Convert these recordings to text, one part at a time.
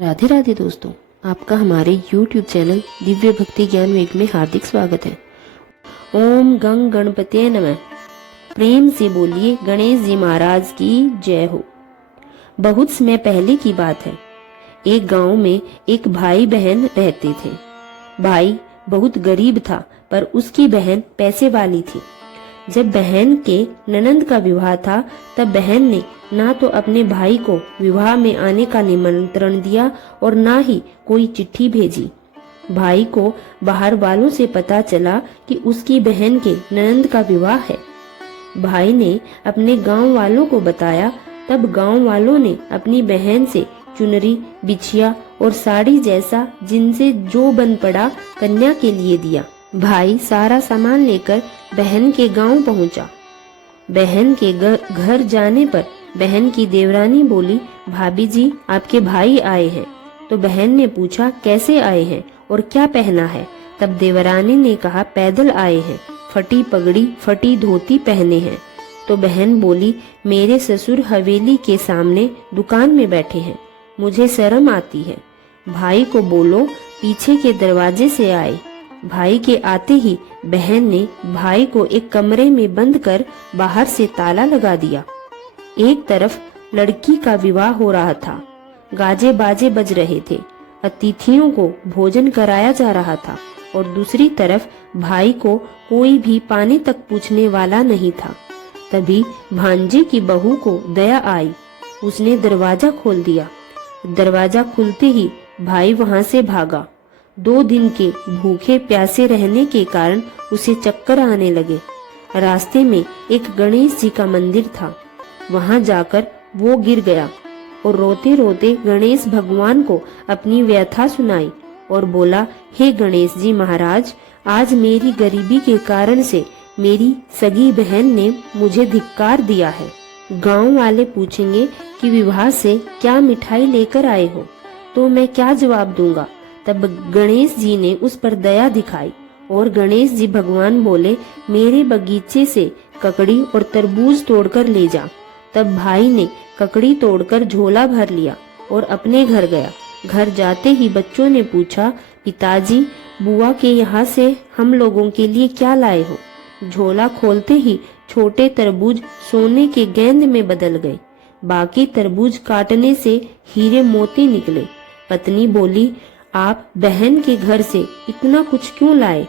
राधे राधे दोस्तों, आपका हमारे YouTube चैनल दिव्य भक्ति ज्ञान वेग में हार्दिक स्वागत है। ओम गंग गणपते नमः। प्रेम से बोलिए गणेश जी महाराज की जय हो। बहुत समय पहले की बात है। एक गांव में एक भाई बहन रहते थे। भाई बहुत गरीब था, पर उसकी बहन पैसे वाली थी। जब बहन के ननंद का विवाह था, तब बहन ने ना तो अपने भाई को विवाह में आने का निमंत्रण दिया और ना ही कोई चिट्ठी भेजी। भाई को बाहर वालों से पता चला कि उसकी बहन के ननंद का विवाह है। भाई ने अपने गांव वालों को बताया। तब गांव वालों ने अपनी बहन से चुनरी, बिछिया और साड़ी जैसा जिनसे जो बन पड़ा कन्या के लिए दिया। भाई सारा सामान लेकर बहन के गांव पहुंचा। बहन के घर जाने पर बहन की देवरानी बोली, भाभी जी आपके भाई आए हैं। तो बहन ने पूछा, कैसे आए हैं और क्या पहना है? तब देवरानी ने कहा, पैदल आए हैं, फटी पगड़ी फटी धोती पहने हैं। तो बहन बोली, मेरे ससुर हवेली के सामने दुकान में बैठे हैं, मुझे शर्म आती है। भाई को बोलो पीछे के दरवाजे से आए। भाई के आते ही बहन ने भाई को एक कमरे में बंद कर बाहर से ताला लगा दिया। एक तरफ लड़की का विवाह हो रहा था, गाजे बाजे बज रहे थे, अतिथियों को भोजन कराया जा रहा था, और दूसरी तरफ भाई को कोई भी पानी तक पूछने वाला नहीं था। तभी भांजे की बहू को दया आई। उसने दरवाजा खोल दिया। दरवाजा खुलते ही भाई वहां से भागा। 2 दिन के भूखे प्यासे रहने के कारण उसे चक्कर आने लगे। रास्ते में एक गणेश जी का मंदिर था। वहां जाकर वो गिर गया और रोते रोते गणेश भगवान को अपनी व्यथा सुनाई और बोला, हे गणेश जी महाराज, आज मेरी गरीबी के कारण से मेरी सगी बहन ने मुझे धिक्कार दिया है। गांव वाले पूछेंगे कि विवाह से क्या मिठाई लेकर आए हो, तो मैं क्या जवाब दूंगा? तब गणेश जी ने उस पर दया दिखाई और गणेश जी भगवान बोले, मेरे बगीचे से ककड़ी और तरबूज तोड़कर ले जा। तब भाई ने ककड़ी तोड़कर झोला भर लिया और अपने घर गया। घर जाते ही बच्चों ने पूछा, पिताजी बुआ के यहाँ से हम लोगों के लिए क्या लाए हो? झोला खोलते ही छोटे तरबूज सोने के गेंद में बदल गए। बाकी तरबूज काटने से हीरे मोती निकले। पत्नी बोली, आप बहन के घर से इतना कुछ क्यों लाए?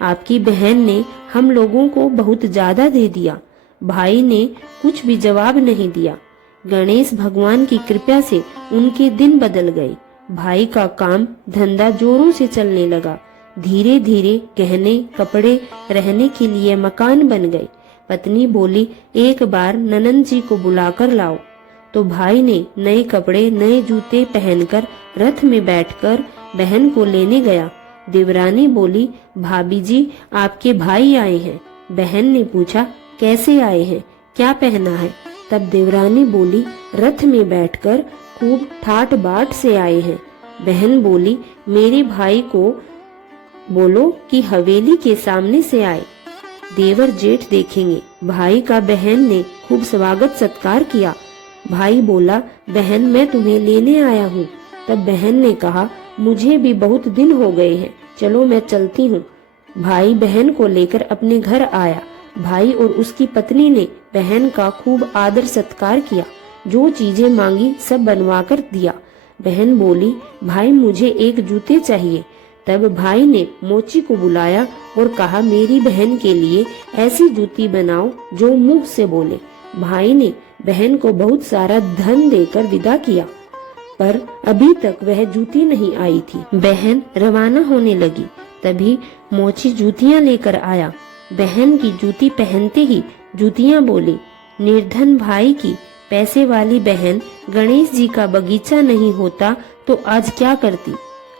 आपकी बहन ने हम लोगों को बहुत ज्यादा दे दिया। भाई ने कुछ भी जवाब नहीं दिया। गणेश भगवान की कृपा से उनके दिन बदल गए। भाई का काम धंधा जोरों से चलने लगा। धीरे धीरे गहने, कपड़े, रहने के लिए मकान बन गए। पत्नी बोली, एक बार ननंद जी को बुलाकर लाओ। तो भाई ने नए कपड़े, नए जूते पहनकर रथ में बैठकर बहन को लेने गया। देवरानी बोली, भाभी जी आपके भाई आए हैं। बहन ने पूछा, कैसे आए हैं, क्या पहना है? तब देवरानी बोली, रथ में बैठकर खूब ठाट बाट से आए हैं। बहन बोली, मेरे भाई को बोलो कि हवेली के सामने से आए, देवर जेठ देखेंगे। भाई का बहन ने खूब स्वागत सत्कार किया। भाई बोला, बहन मैं तुम्हें लेने आया हूँ। तब बहन ने कहा, मुझे भी बहुत दिन हो गए हैं, चलो मैं चलती हूँ। भाई बहन को लेकर अपने घर आया। भाई और उसकी पत्नी ने बहन का खूब आदर सत्कार किया। जो चीजें मांगी सब बनवा कर दिया। बहन बोली, भाई मुझे एक जूते चाहिए। तब भाई ने मोची को बुलाया और कहा, मेरी बहन के लिए ऐसी जूती बनाओ जो मुंह से बोले। भाई ने बहन को बहुत सारा धन देकर विदा किया, पर अभी तक वह जूती नहीं आई थी। बहन रवाना होने लगी। तभी मोची जूतियां लेकर आया। बहन की जूती पहनते ही जूतियां बोली, निर्धन भाई की पैसे वाली बहन, गणेश जी का बगीचा नहीं होता तो आज क्या करती?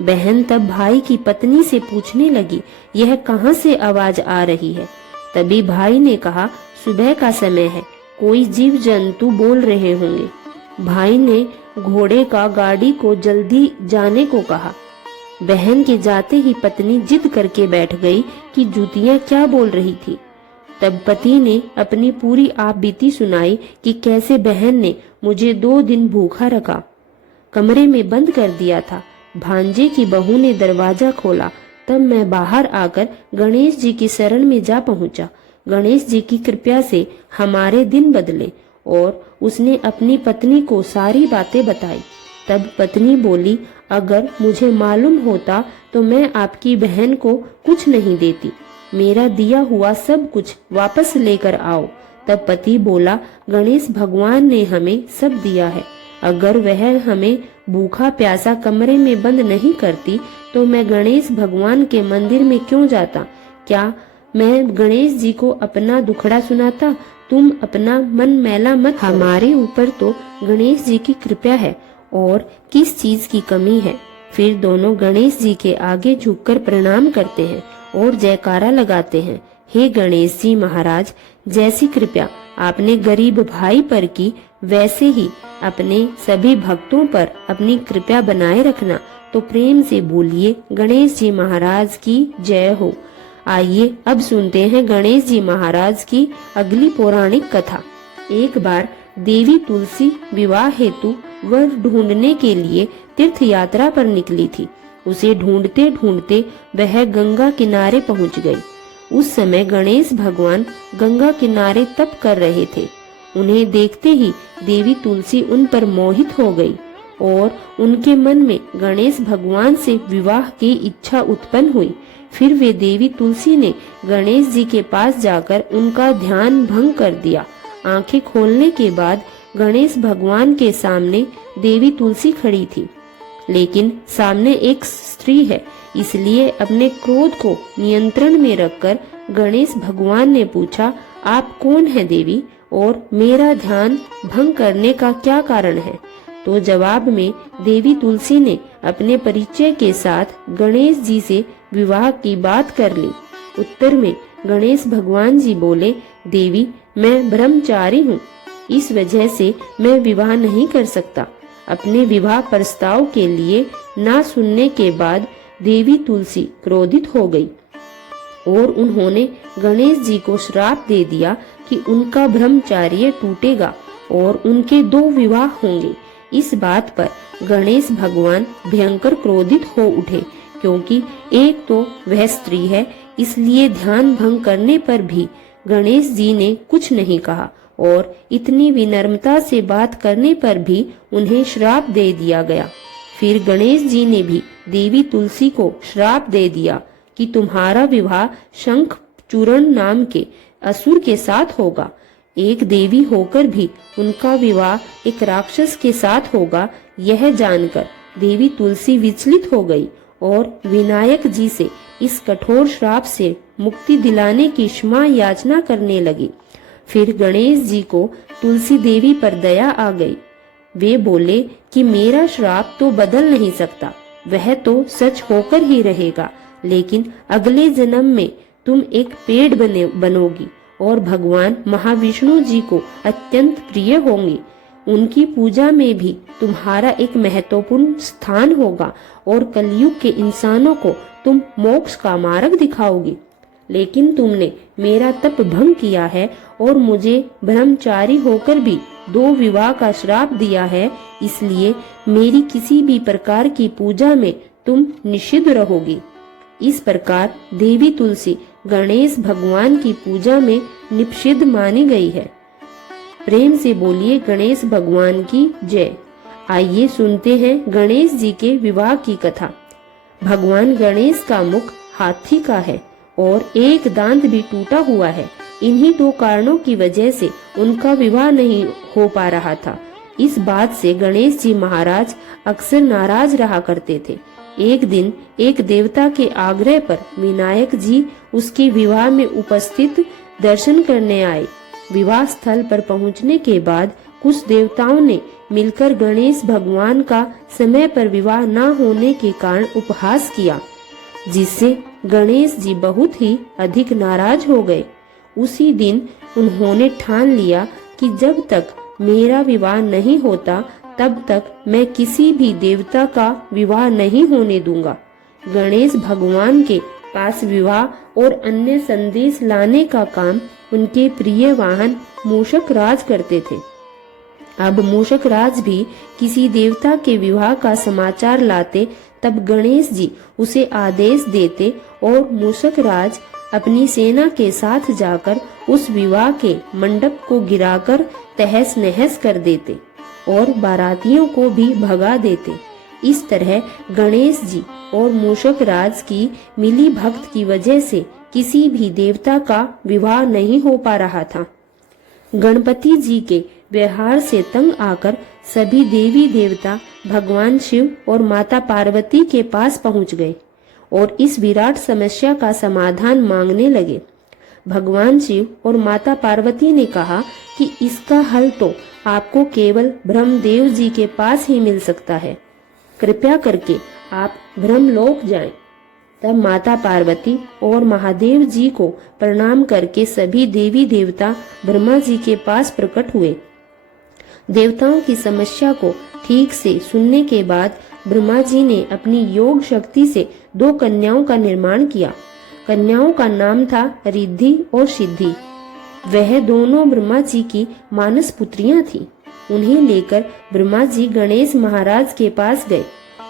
बहन तब भाई की पत्नी से पूछने लगी, यह कहाँ से आवाज आ रही है? तभी भाई ने कहा, सुबह का समय है, कोई जीव जंतु बोल रहे होंगे। भाई ने घोड़े का गाड़ी को जल्दी जाने को कहा। बहन के जाते ही पत्नी जिद करके बैठ गई कि जूतियां क्या बोल रही थी। तब पति ने अपनी पूरी आप बीती सुनाई कि कैसे बहन ने मुझे 2 दिन भूखा रखा, कमरे में बंद कर दिया था। भांजे की बहू ने दरवाजा खोला, तब मैं बाहर आकर गणेश जी की शरण में जा पहुंचा। गणेश जी की कृपा से हमारे दिन बदले और उसने अपनी पत्नी को सारी बातें बताई। तब पत्नी बोली, अगर मुझे मालूम होता तो मैं आपकी बहन को कुछ नहीं देती। मेरा दिया हुआ सब कुछ वापस लेकर आओ। तब पति बोला, गणेश भगवान ने हमें सब दिया है। अगर वह हमें भूखा प्यासा कमरे में बंद नहीं करती तो मैं गणेश भगवान के मंदिर में क्यों जाता? क्या मैं गणेश जी को अपना दुखड़ा सुनाता? तुम अपना मन मैला मत करो। हमारे ऊपर तो गणेश जी की कृपा है और किस चीज की कमी है। फिर दोनों गणेश जी के आगे झुककर प्रणाम करते हैं और जयकारा लगाते हैं। हे गणेश जी महाराज, जैसी कृपा आपने गरीब भाई पर की, वैसे ही अपने सभी भक्तों पर अपनी कृपा बनाए रखना। तो प्रेम से बोलिए, गणेश जी महाराज की जय हो। आइए अब सुनते हैं गणेश जी महाराज की अगली पौराणिक कथा। एक बार देवी तुलसी विवाह हेतु वर ढूंढने के लिए तीर्थ यात्रा पर निकली थी। उसे ढूंढते ढूंढते वह गंगा किनारे पहुंच गई। उस समय गणेश भगवान गंगा किनारे तप कर रहे थे। उन्हें देखते ही देवी तुलसी उन पर मोहित हो गई और उनके मन में गणेश भगवान से विवाह की इच्छा उत्पन्न हुई। फिर वे देवी तुलसी ने गणेश जी के पास जाकर उनका ध्यान भंग कर दिया। आंखें खोलने के बाद गणेश भगवान के सामने देवी तुलसी खड़ी थी, लेकिन सामने एक स्त्री है, इसलिए अपने क्रोध को नियंत्रण में रखकर गणेश भगवान ने पूछा, आप कौन है देवी और मेरा ध्यान भंग करने का क्या कारण है? तो जवाब में देवी तुलसी ने अपने परिचय के साथ गणेश जी से विवाह की बात कर ली। उत्तर में गणेश भगवान जी बोले, देवी मैं ब्रह्मचारी हूँ, इस वजह से मैं विवाह नहीं कर सकता। अपने विवाह प्रस्ताव के लिए ना सुनने के बाद देवी तुलसी क्रोधित हो गई और उन्होंने गणेश जी को श्राप दे दिया कि उनका ब्रह्मचर्य टूटेगा और उनके 2 विवाह होंगे। इस बात पर गणेश भगवान भयंकर क्रोधित हो उठे, क्योंकि एक तो वह स्त्री है, इसलिए ध्यान भंग करने पर भी गणेश जी ने कुछ नहीं कहा और इतनी विनम्रता से बात करने पर भी उन्हें श्राप दे दिया गया। फिर गणेश जी ने भी देवी तुलसी को श्राप दे दिया कि तुम्हारा विवाह शंख चूरण नाम के असुर के साथ होगा। एक देवी होकर भी उनका विवाह एक राक्षस के साथ होगा। यह जानकर देवी तुलसी विचलित हो गई और विनायक जी से इस कठोर श्राप से मुक्ति दिलाने की क्षमा याचना करने लगी। फिर गणेश जी को तुलसी देवी पर दया आ गई। वे बोले कि मेरा श्राप तो बदल नहीं सकता, वह तो सच होकर ही रहेगा, लेकिन अगले जन्म में तुम एक पेड़ बनोगी और भगवान महाविष्णु जी को अत्यंत प्रिय होंगी। उनकी पूजा में भी तुम्हारा एक महत्वपूर्ण स्थान होगा और कलयुग के इंसानों को तुम मोक्ष का मार्ग दिखाओगी। लेकिन तुमने मेरा तप भंग किया है और मुझे ब्रह्मचारी होकर भी 2 विवाह का श्राप दिया है, इसलिए मेरी किसी भी प्रकार की पूजा में तुम निषिद्ध रहोगी। इस प्रकार देवी तुलसी गणेश भगवान की पूजा में निषिद्ध मानी गई है। प्रेम से बोलिए, गणेश भगवान की जय। आइए सुनते हैं गणेश जी के विवाह की कथा। भगवान गणेश का मुख हाथी का है और एक दांत भी टूटा हुआ है। इन्हीं 2 कारणों की वजह से उनका विवाह नहीं हो पा रहा था। इस बात से गणेश जी महाराज अक्सर नाराज रहा करते थे। एक दिन एक देवता के आग्रह पर विनायक जी उसके विवाह में उपस्थित दर्शन करने आए। विवाह स्थल पर पहुंचने के बाद कुछ देवताओं ने मिलकर गणेश भगवान का समय पर विवाह न होने के कारण उपहास किया, जिससे गणेश जी बहुत ही अधिक नाराज हो गए। उसी दिन उन्होंने ठान लिया कि जब तक मेरा विवाह नहीं होता तब तक मैं किसी भी देवता का विवाह नहीं होने दूंगा। गणेश भगवान के पास विवाह और अन्य संदेश लाने का काम उनके प्रिय वाहन मूषक राज करते थे। अब मूषक राज भी किसी देवता के विवाह का समाचार लाते तब गणेश जी उसे आदेश देते और मूषक राज अपनी सेना के साथ जाकर उस विवाह के मंडप को गिराकर तहस नहस कर देते और बारातियों को भी भगा देते। इस तरह गणेश जी और मूषक राज की मिली भक्त की वजह से किसी भी देवता का विवाह नहीं हो पा रहा था। गणपति जी के व्यवहार से तंग आकर सभी देवी देवता भगवान शिव और माता पार्वती के पास पहुंच गए और इस विराट समस्या का समाधान मांगने लगे। भगवान शिव और माता पार्वती ने कहा कि इसका हल तो आपको केवल ब्रह्मदेव जी के पास ही मिल सकता है, कृपया करके आप ब्रह्मलोक जाएं। तब माता पार्वती और महादेव जी को प्रणाम करके सभी देवी देवता ब्रह्मा जी के पास प्रकट हुए। देवताओं की समस्या को ठीक से सुनने के बाद ब्रह्मा जी ने अपनी योग शक्ति से 2 कन्याओं का निर्माण किया। कन्याओं का नाम था रिद्धि और सिद्धि। वह दोनों ब्रह्मा जी की मानस पुत्रियां थीं। उन्हें लेकर ब्रह्मा जी गणेश महाराज के पास गए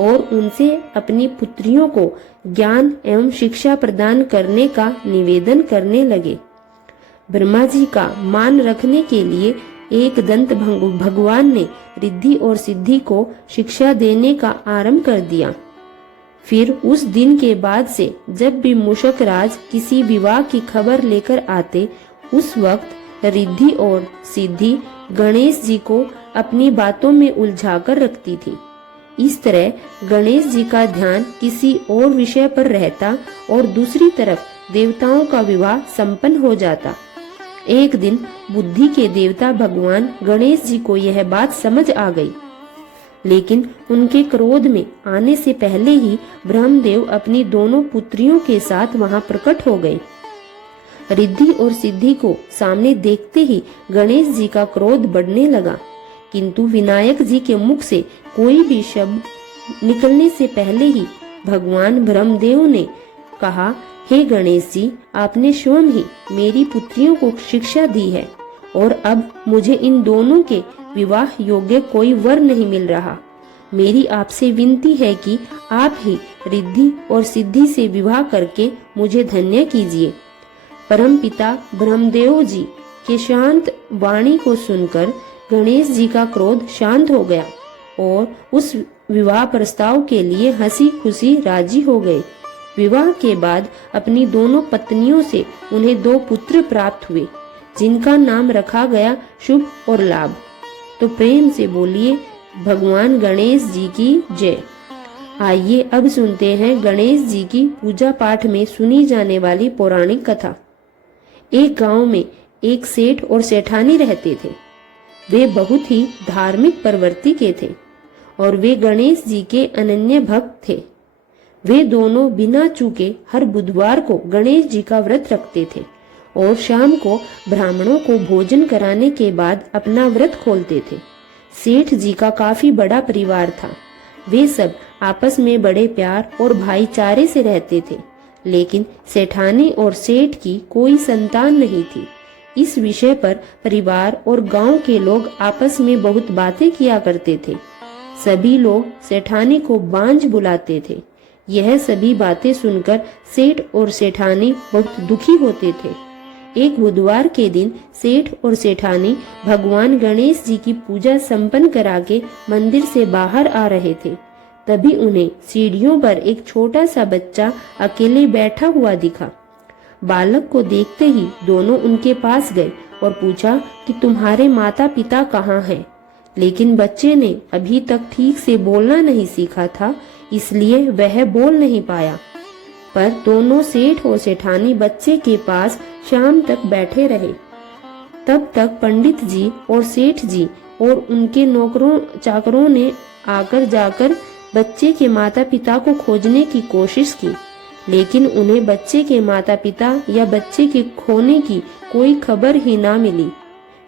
और उनसे अपनी पुत्रियों को ज्ञान एवं शिक्षा प्रदान करने का निवेदन करने लगे। ब्रह्मा जी का मान रखने के लिए एक दंत भगवान ने रिद्धि और सिद्धि को शिक्षा देने का आरंभ कर दिया। फिर उस दिन के बाद से जब भी मूषक राज किसी विवाह की खबर लेकर आते, उस वक्त रिद्धि और सिद्धि गणेश जी को अपनी बातों में उलझाकर रखती थी। इस तरह गणेश जी का ध्यान किसी और विषय पर रहता और दूसरी तरफ देवताओं का विवाह संपन्न हो जाता। एक दिन बुद्धि के देवता भगवान गणेश जी को यह बात समझ आ गई, लेकिन उनके क्रोध में आने से पहले ही ब्रह्मदेव अपनी दोनों पुत्रियों के साथ वहां प्रकट हो गए। रिद्धि और सिद्धि को सामने देखते ही गणेश जी का क्रोध बढ़ने लगा, किंतु विनायक जी के मुख से कोई भी शब्द निकलने से पहले ही भगवान ब्रह्मदेव ने कहा, हे गणेश जी, आपने स्वयं ही मेरी पुत्रियों को शिक्षा दी है और अब मुझे इन दोनों के विवाह योग्य कोई वर नहीं मिल रहा। मेरी आपसे विनती है कि आप ही रिद्धि और सिद्धि से विवाह करके मुझे धन्य कीजिए। परमपिता ब्रह्मदेव जी के शांत वाणी को सुनकर गणेश जी का क्रोध शांत हो गया और उस विवाह प्रस्ताव के लिए हंसी खुशी राजी हो गए। विवाह के बाद अपनी दोनों पत्नियों से उन्हें 2 पुत्र प्राप्त हुए, जिनका नाम रखा गया शुभ और लाभ। तो प्रेम से बोलिए भगवान गणेश जी की जय। आइए अब सुनते हैं गणेश जी की पूजा पाठ में सुनी जाने वाली पौराणिक कथा। एक गांव में एक सेठ और सेठानी रहते थे। वे बहुत ही धार्मिक प्रवृत्ति के थे और वे गणेश जी के अनन्य भक्त थे। वे दोनों बिना चूके हर बुधवार को गणेश जी का व्रत रखते थे और शाम को ब्राह्मणों को भोजन कराने के बाद अपना व्रत खोलते थे। सेठ जी का काफी बड़ा परिवार था। वे सब आपस में बड़े प्यार और भाईचारे से रहते थे, लेकिन सेठानी और सेठ की कोई संतान नहीं थी। इस विषय पर परिवार और गांव के लोग आपस में बहुत बातें किया करते थे। सभी लोग सेठानी को बांझ बुलाते थे। यह सभी बातें सुनकर सेठ और सेठानी बहुत दुखी होते थे। एक बुधवार के दिन सेठ और सेठानी भगवान गणेश जी की पूजा संपन्न करा के मंदिर से बाहर आ रहे थे। तभी उन्हें सीढ़ियों पर एक छोटा सा बच्चा अकेले बैठा हुआ दिखा। बालक को देखते ही दोनों उनके पास गए और पूछा कि तुम्हारे माता पिता कहाँ हैं? लेकिन बच्चे ने अभी तक ठीक से बोलना नहीं सीखा था, इसलिए वह बोल नहीं पाया। पर दोनों सेठ और सेठानी बच्चे के पास शाम तक बैठे रहे। तब तक पंडित जी और सेठ जी और उनके नौकरों चाकरों ने आकर जाकर बच्चे के माता पिता को खोजने की कोशिश की, लेकिन उन्हें बच्चे के माता पिता या बच्चे के खोने की कोई खबर ही ना मिली।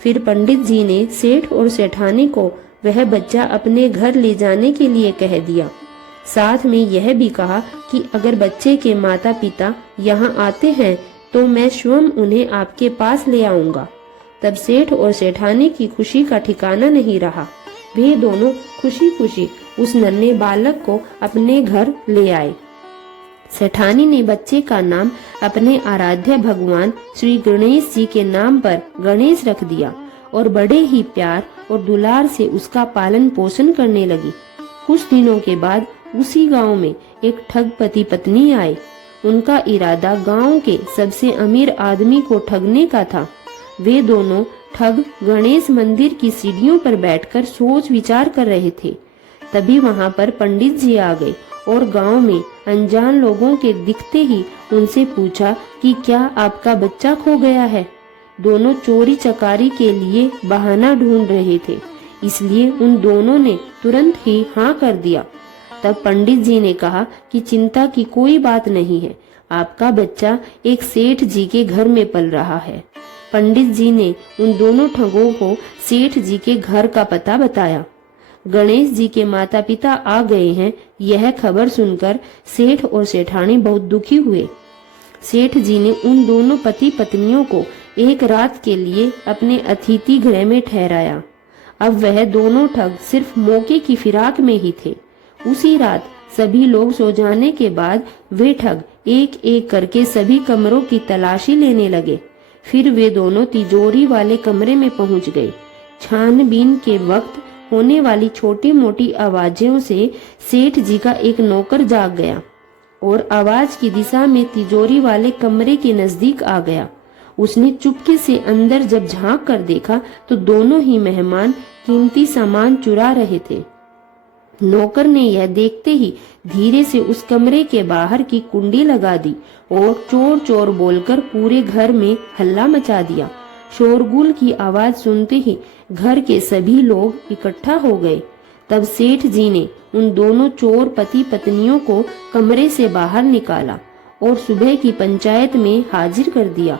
फिर पंडित जी ने सेठ और सेठानी को वह बच्चा अपने घर ले जाने के लिए कह दिया। साथ में यह भी कहा कि अगर बच्चे के माता पिता यहाँ आते हैं तो मैं स्वयं उन्हें आपके पास ले आऊंगा। तब सेठ और सेठानी की खुशी का ठिकाना नहीं रहा। वे दोनों खुशी खुशी उस नन्हे बालक को अपने घर ले आए। सेठानी ने बच्चे का नाम अपने आराध्य भगवान श्री गणेश जी के नाम पर गणेश रख दिया और बड़े ही प्यार और दुलार से उसका पालन पोषण करने लगी। कुछ दिनों के बाद उसी गांव में एक ठग पति पत्नी आए। उनका इरादा गांव के सबसे अमीर आदमी को ठगने का था। वे दोनों ठग गणेश मंदिर की सीढ़ियों पर बैठकर सोच विचार कर रहे थे। तभी वहां पर पंडित जी आ गए और गांव में अनजान लोगों के दिखते ही उनसे पूछा कि क्या आपका बच्चा खो गया है। दोनों चोरी चकारी के लिए बहाना ढूंढ रहे थे, इसलिए उन दोनों ने तुरंत ही हाँ कर दिया। तब पंडित जी ने कहा कि चिंता की कोई बात नहीं है, आपका बच्चा एक सेठ जी के घर में पल रहा है। पंडित जी ने उन दोनों ठगों को सेठ जी के घर का पता बताया। गणेश जी के माता पिता आ गए हैं, यह खबर सुनकर सेठ और सेठानी बहुत दुखी हुए। सेठ जी ने उन दोनों पति पत्नियों को एक रात के लिए अपने अतिथि गृह में ठहराया। अब वह दोनों ठग सिर्फ मौके की फिराक में ही थे। उसी रात सभी लोग सो जाने के बाद वे ठग एक एक करके सभी कमरों की तलाशी लेने लगे। फिर वे दोनों तिजोरी वाले कमरे में पहुंच गए। छानबीन के वक्त होने वाली छोटी मोटी आवाजों से सेठ जी का एक नौकर जाग गया और आवाज की दिशा में तिजोरी वाले कमरे के नजदीक आ गया। उसने चुपके से अंदर जब झांक कर देखा तो दोनों ही मेहमान कीमती सामान चुरा रहे थे। नौकर ने यह देखते ही धीरे से उस कमरे के बाहर की कुंडी लगा दी और चोर चोर बोलकर पूरे घर में हल्ला मचा दिया। शोरगुल की आवाज सुनते ही घर के सभी लोग इकट्ठा हो गए। तब सेठ जी ने उन दोनों चोर पति पत्नियों को कमरे से बाहर निकाला और सुबह की पंचायत में हाजिर कर दिया।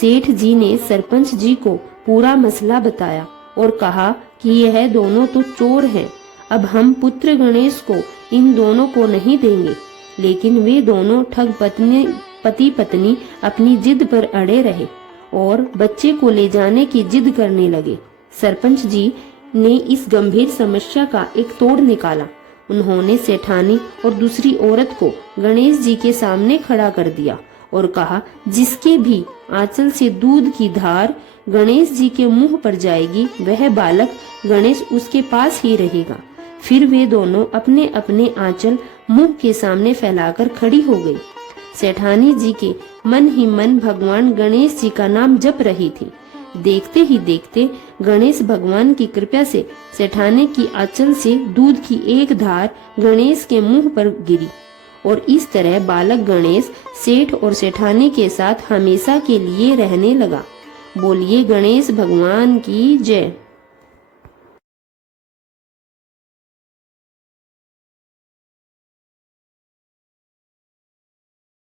सेठ जी ने सरपंच जी को पूरा मसला बताया और कहा कि यह दोनों तो चोर हैं। अब हम पुत्र गणेश को इन दोनों को नहीं देंगे। लेकिन वे दोनों ठग पति पत्नी अपनी जिद पर अड़े रहे और बच्चे को ले जाने की जिद करने लगे। सरपंच जी ने इस गंभीर समस्या का एक तोड़ निकाला। उन्होंने सेठानी और दूसरी औरत को गणेश जी के सामने खड़ा कर दिया और कहा, जिसके भी आंचल से दूध की धार गणेश जी के मुंह पर जाएगी, वह बालक गणेश उसके पास ही रहेगा। फिर वे दोनों अपने अपने आंचल मुंह के सामने फैलाकर खड़ी हो गई। सेठानी जी के मन ही मन भगवान गणेश जी का नाम जप रही थी। देखते ही देखते गणेश भगवान की कृपा से सेठानी की आंचल से दूध की एक धार गणेश के मुंह पर गिरी और इस तरह बालक गणेश सेठ और सेठानी के साथ हमेशा के लिए रहने लगा। बोलिए गणेश भगवान की जय।